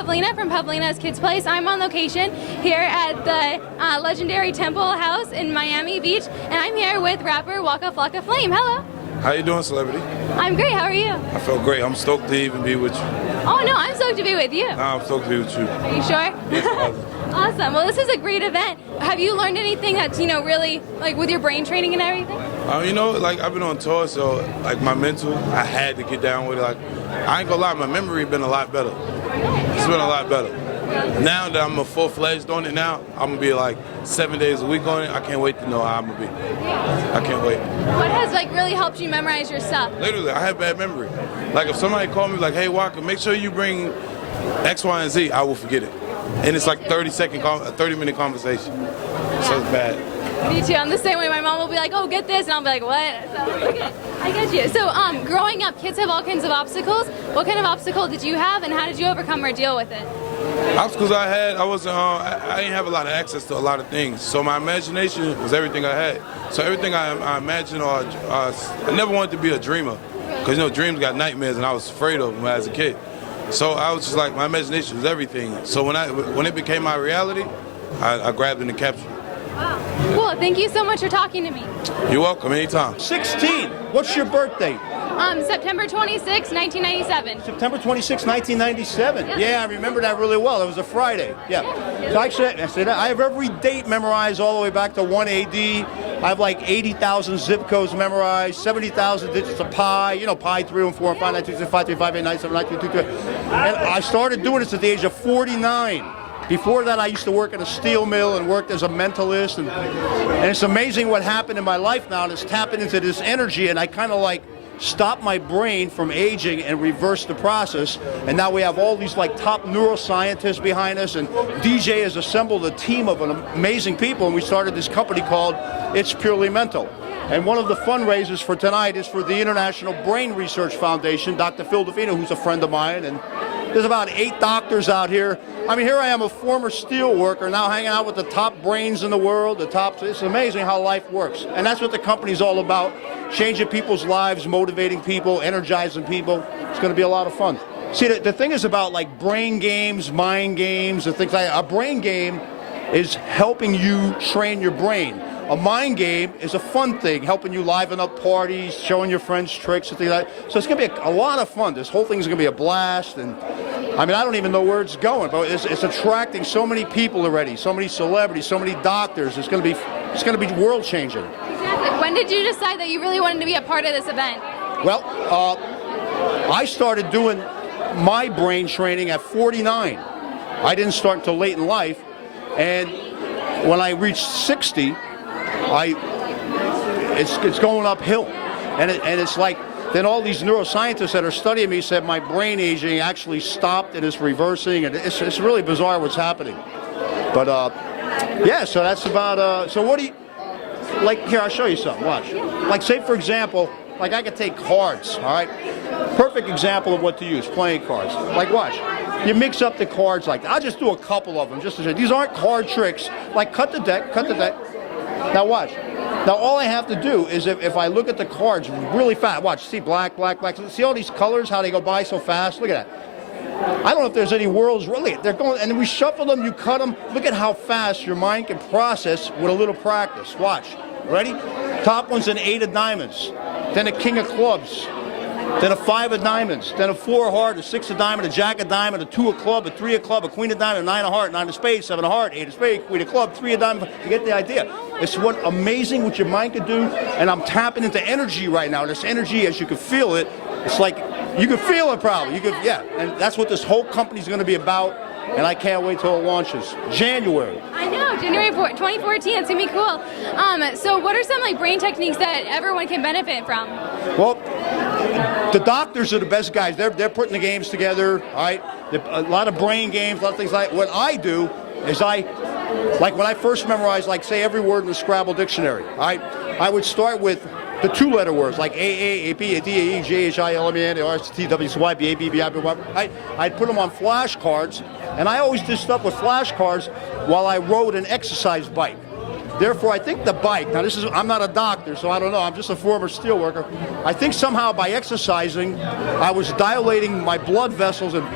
Pavlina from Pavlina's Kids Place. I'm on location here at the legendary Temple House in Miami Beach, and I'm here with rapper WAKA FLOCKA Flame. Hello. How you doing, celebrity? I'm great. How are you? I feel great. I'm stoked to even be with you. Oh no, I'm stoked to be with you. Nah, I'm stoked to be with you. Are you sure? Yes, Awesome. Well, this is a great event. Have you learned anything that's, really, like, with your brain training and everything? Like, I've been on tour, so, like, my mental, I had to get down with it. Like, I ain't gonna lie, my memory been a lot better. It's been a lot better. Now that I'm a full-fledged on it now, I'm gonna be, like, 7 days a week on it. I can't wait to know how I'm gonna be. I can't wait. What has, like, really helped you memorize your stuff? Literally, I have bad memory. Like, if somebody called me, like, hey, Waka, make sure you bring X, Y, and Z, I will forget it. And it's like a 30-minute conversation. So it's bad. Me too. I'm the same way. My mom will be like, oh, get this. And I'll be like, what? So, okay, I get you. So growing up, kids have all kinds of obstacles. What kind of obstacle did you have, and how did you overcome or deal with it? Obstacles I had, I didn't have a lot of access to a lot of things. So my imagination was everything I had. So everything I imagined, I never wanted to be a dreamer. Because, dreams got nightmares, and I was afraid of them as a kid. So I was just like, my imagination was everything. So when it became my reality, I grabbed it and captured it. Wow. Cool. Thank you so much for talking to me. You're welcome. Anytime. 16. What's your birthday? September 26, 1997. September 26, 1997. Yeah, I remember that really well. It was a Friday. Yeah. So actually, I have every date memorized all the way back to 1 AD. I have like 80,000 zip codes memorized, 70,000 digits of pi. Pi 3 and 4 and 5, 9, 2, 6, 5, 3, 5, 8, 9, 7, 9, 2, 2, 2. And I started doing this at the age of 49. Before that, I used to work at a steel mill and worked as a mentalist. And it's amazing what happened in my life now. And it's tapping into this energy, and I kind of like stop my brain from aging and reverse the process. And now we have all these like top neuroscientists behind us, and DJ has assembled a team of amazing people, and we started this company called It's Purely Mental. And one of the fundraisers for tonight is for the International Brain Research Foundation, Dr. Phil DeFino, who's a friend of mine, and there's about 8 doctors out here. I mean, here I am, a former steel worker, now hanging out with the top brains in the world, it's amazing how life works. And that's what the company's all about, changing people's lives, motivating people, energizing people. It's going to be a lot of fun. See, the thing is about like brain games, mind games, and things like that. A brain game is helping you train your brain. A mind game is a fun thing, helping you liven up parties, showing your friends tricks and things like that. So it's going to be a lot of fun. This whole thing is going to be a blast. And I mean, I don't even know where it's going, but it's attracting so many people already, so many celebrities, so many doctors. It's going to be world changing. Exactly. When did you decide that you really wanted to be a part of this event? Well, I started doing my brain training at 49. I didn't start until late in life, and when I reached 60. It's going uphill, and it's like then all these neuroscientists that are studying me said my brain aging actually stopped and it's reversing, and it's really bizarre what's happening. But yeah, so that's about. So what do you like? Here, I'll show you something. Watch. Like say for example, like I could take cards. All right, perfect example of what to use. Playing cards. Like watch. You mix up the cards like that. I'll just do a couple of them just to show. These aren't card tricks. Like cut the deck. Now watch. Now all I have to do is if I look at the cards really fast, watch, see black, black, black. See all these colors, how they go by so fast? Look at that. I don't know if there's any worlds, really. They're going, and then we shuffle them, you cut them. Look at how fast your mind can process with a little practice. Watch. Ready? Top one's an 8 of diamonds, then a king of clubs, then a 5 of diamonds, then a 4 of heart, a 6 of diamond, a jack of diamond, a 2 of club, a 3 of club, a queen of diamond, a 9 of heart, 9 of spades, 7 of heart, 8 of spade, queen of club, 3 of diamond. You get the idea. It's what amazing what your mind can do, and I'm tapping into energy right now. This energy, as you can feel it, it's like you can feel it probably. Yeah, and that's what this whole company's going to be about. And I can't wait till it launches. January. I know, January 2014. It's gonna be cool. So what are some like brain techniques that everyone can benefit from? Well, the doctors are the best guys. They're putting the games together. All right, a lot of brain games, a lot of things like. What I do is like when I first memorized, like say every word in the Scrabble dictionary. All right, I would start with the 2-letter words like A, AP, AD, AE, JH, ILMN, RST, WCY, BA, BB, BB. I'd put them on flashcards, and I always did stuff with flashcards while I rode an exercise bike. therefore, I think the bike, now I'm not a doctor, so I don't know, I'm just a former steelworker. I think somehow by exercising, I was dilating my blood vessels and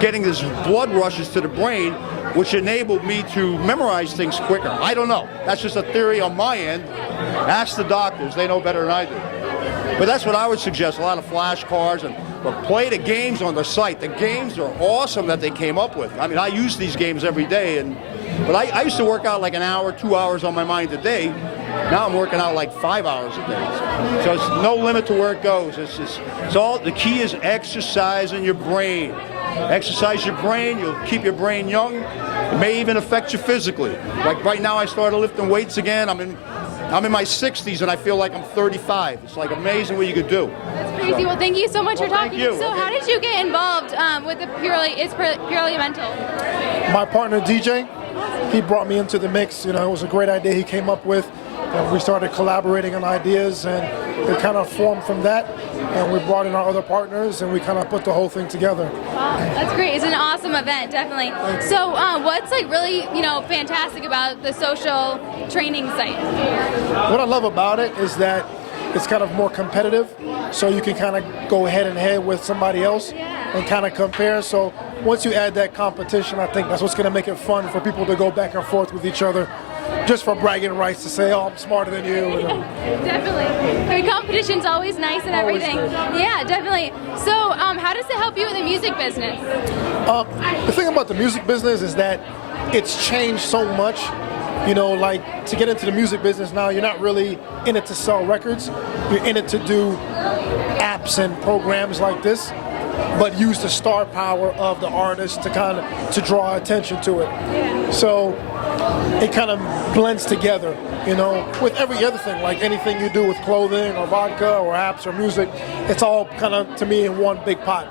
getting these blood rushes to the brain, which enabled me to memorize things quicker. I don't know. That's just a theory on my end. Ask the doctors. They know better than I do. But that's what I would suggest, a lot of flashcards, but play the games on the site. The games are awesome that they came up with. I mean, I use these games every day, but I used to work out like an hour, 2 hours on my mind a day. Now I'm working out like 5 hours a day. So it's no limit to where it goes. The key is exercising your brain. Exercise your brain, you'll keep your brain young. It may even affect you physically. Like right now I started lifting weights again. I'm in my 60s and I feel like I'm 35. It's like amazing what you could do. That's crazy. Well, thank you so much for talking. Thank you. So how did you get involved with the purely mental? My partner DJ, he brought me into the mix. You know, it was a great idea he came up with. And we started collaborating on ideas, and it kind of formed from that. And we brought in our other partners, and we kind of put the whole thing together. Wow, that's great. It's an awesome event, definitely. So, what's like really, fantastic about the social training site? What I love about it is that it's kind of more competitive, so you can kind of go head and head with somebody else and kind of compare. So once you add that competition, I think that's what's going to make it fun for people to go back and forth with each other, just for bragging rights to say, oh, I'm smarter than you. Definitely. Good competition's always nice and everything. Yeah, definitely. So how does it help you in the music business? The thing about the music business is that it's changed so much. You know, like to get into the music business now, you're not really in it to sell records. You're in it to do apps and programs like this, but use the star power of the artist to draw attention to it. So it kind of blends together, with every other thing, like anything you do with clothing or vodka or apps or music, it's all kind of, to me, in one big pot.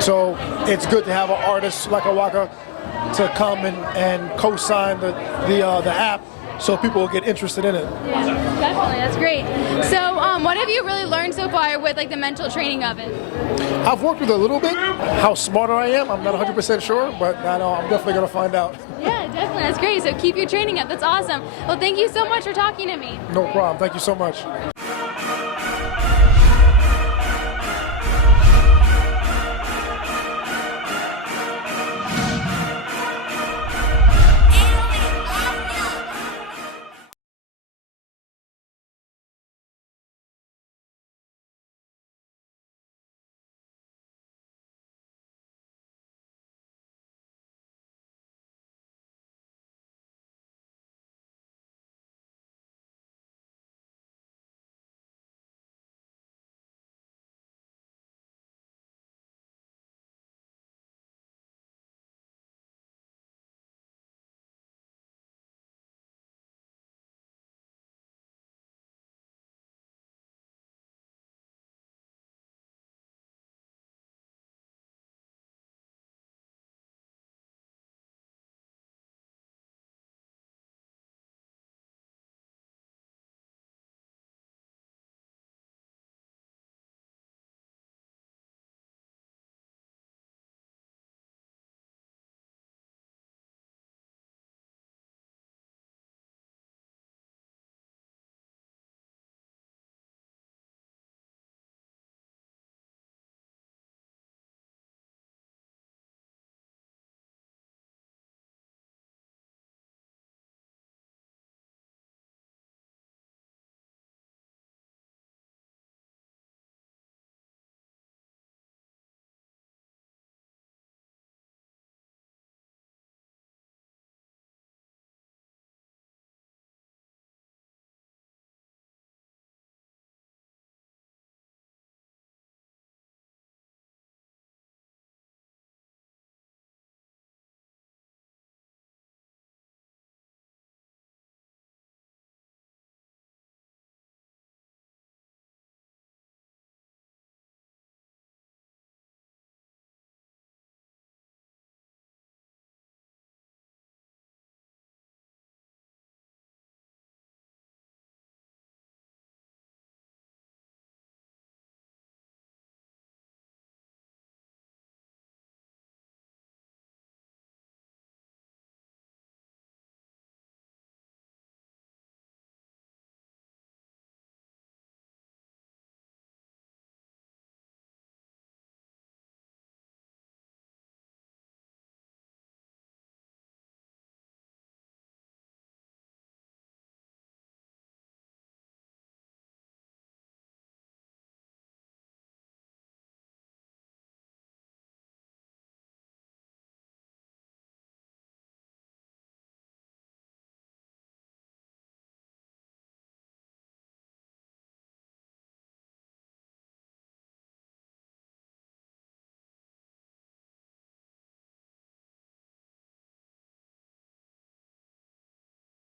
So it's good to have an artist like a WAKA to come and co-sign the app so people will get interested in it. Yeah, definitely. That's great. So what have you really learned so far with like the mental training of it? I've worked with it a little bit. How smarter I am, I'm not 100% sure, but I know I'm definitely going to find out. Yeah, definitely. That's great. So keep your training up. That's awesome. Well, thank you so much for talking to me. No problem. Thank you so much.